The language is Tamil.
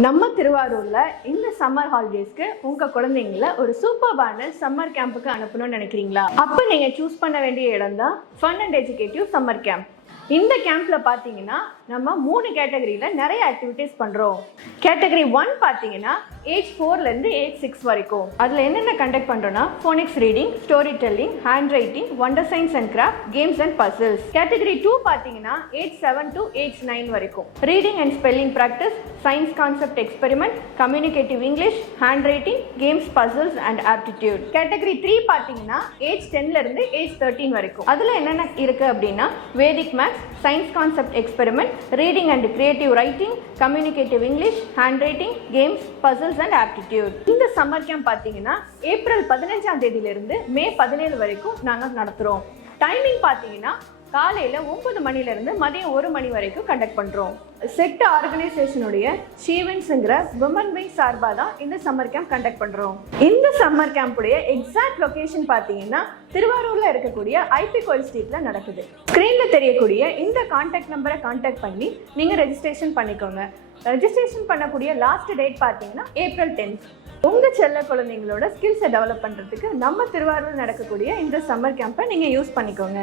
நம்ம திருவாரூரில் இந்த சம்மர் ஹாலிடேஸ்க்கு உங்கள் குழந்தைங்கள ஒரு சூப்பர்பான சம்மர் கேம்புக்கு அனுப்பணும்னு நினைக்கிறீங்களா? அப்போ நீங்கள் சூஸ் பண்ண வேண்டிய இடம் தான் fun and educative summer camp இந்த கேம்ப்ல பார்த்தீங்கன்னா நம்ம மூணு கேட்டகரியில் நிறைய ஆக்டிவிட்டீஸ் பண்ணுறோம் கேட்டகரி ஒன் பார்த்தீங்கன்னா ஏஜ் ஃபோர்லேருந்து ஏஜ் சிக்ஸ் வரைக்கும். அதில் என்னென்ன கண்டக்ட் பண்ணுறோன்னா phonics reading story telling handwriting wonder science and craft games and puzzles category two பார்த்தீங்கன்னா age seven to age nine வரைக்கும். Reading and spelling practice science concept experiment communicative English handwriting games puzzles and aptitude category three பார்த்தீங்கன்னா ஏஜ் டென்லேருந்து ஏஜ் தேர்ட்டீன் வரைக்கும். அதில் என்னென்ன இருக்குது அப்படின்னா Vedic maths science concept experiment reading and creative writing communicative English handwriting games puzzles and aptitude இந்த சம்மர் கேம்ப் பார்த்தீங்கன்னா ஏப்ரல் பதினஞ்சாம் தேதியிலிருந்து மே பதினேழு வரைக்கும் நாங்கள் நடத்துகிறோம் டைமிங் பார்த்தீங்கன்னா காலையில் ஒன்பது மணிலேருந்து மதியம் ஒரு மணி வரைக்கும் கண்டக்ட் பண்ணுறோம் செட் ஆர்கனைசேஷனுடைய ஷீவன்ஸுங்கிற விமன் விங் சார்பாக தான் இந்த சம்மர் கேம்ப் கண்டக்ட் பண்ணுறோம் இந்த சம்மர் கேம்புடைய எக்ஸாக்ட் லொக்கேஷன் பார்த்தீங்கன்னா திருவாரூரில் இருக்கக்கூடிய ஐபி கோயில் ஸ்ட்ரீட்டில் நடக்குது. ஸ்க்ரீனில் தெரியக்கூடிய இந்த காண்டாக்ட் நம்பரை காண்டாக்ட் பண்ணி நீங்கள் ரெஜிஸ்ட்ரேஷன் பண்ணிக்கோங்க. ரெஜிஸ்ட்ரேஷன் பண்ணக்கூடிய லாஸ்ட் டேட் பார்த்தீங்கன்னா ஏப்ரல் டென்த் உங்கள் செல்ல குழந்தைங்களோட ஸ்கில்ஸை டெவலப் பண்ணுறதுக்கு நம்ம திருவாரூர் நடக்கக்கூடிய இந்த சம்மர் கேம்பை நீங்கள் யூஸ் பண்ணிக்கோங்க.